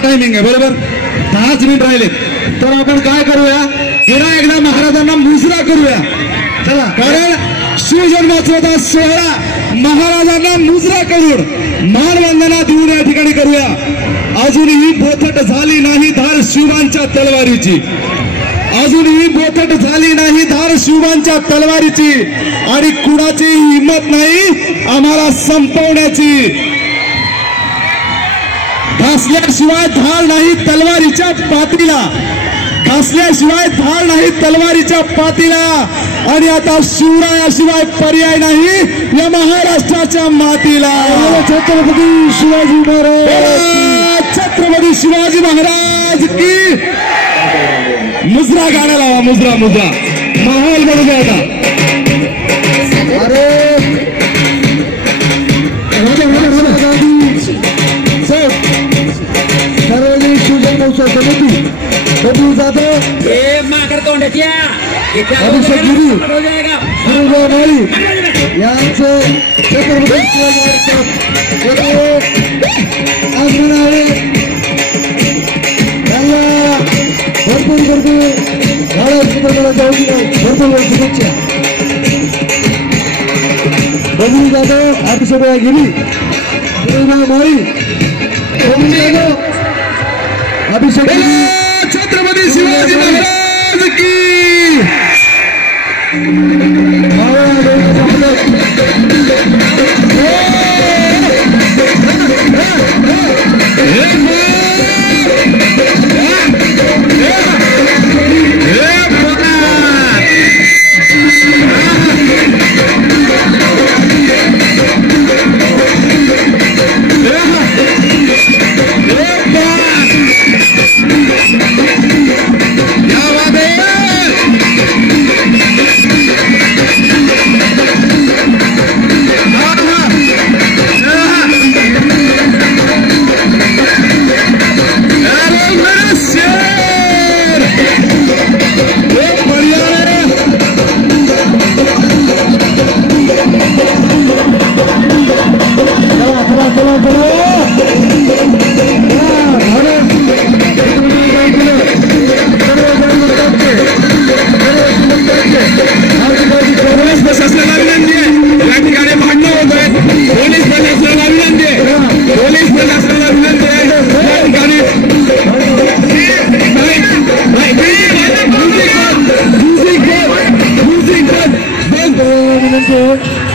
Timing आहे बरोबर 10 minute राहिले तर आपण काय करूया पुन्हा एकदा महाराजांना मुजरा करूया चला कारण शिवजन्मोत्सवाचा सोहळा महाराजांना मुजरा करून मानवंदना देऊन या ठिकाणी करूया। अजूनही बोथट झाली नाही धार शिवांच्या तलवारीची, अजूनही बोथट झाली नाही धार शिवांच्या तलवारीची आणि कुणाची हिंमत नाही आम्हाला संपवण्याची। घासल्याशिवाय धार नाही तलवारीच्या पातीला, घासल्याशिवाय धार नाही तलवारीच्या पातीला आणि आता शिवरायाशिवाय पर्याय नाही या महाराष्ट्राच्या मातीला। छत्रपती शिवाजी महाराज, छत्रपती शिवाजी महाराज की। मुजरा गाणं लावा, मुजरा मुजरा माहोल बनू द्या आता। अरे कबूल जाधव माकर तोंडाच्या अभिषेक गिरी यांचं छत्रपती आगमन आहे। त्यांना भरपूर शुभेच्छा। कबूल जाधव अभिषेक गिरी माळी कबूल जाधव अभिषेक छत्रपती शिवाजी महाराज की।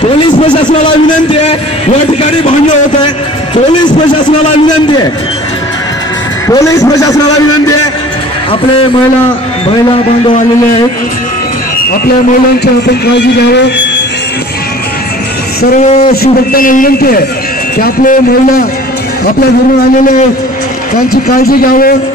पोलीस प्रशासनाला विनंती आहे, या ठिकाणी भांडण होत आहे। पोलीस प्रशासनाला विनंती आहे, पोलीस प्रशासनाला विनंती आहे। आपले महिला बांधव आलेले आहेत, आपल्या महिलांची आपण काळजी घ्यावी। सर्व शिवभक्तांना विनंती आहे की आपले महिला आपल्या घरून आलेले आहेत, त्यांची काळजी घ्यावी।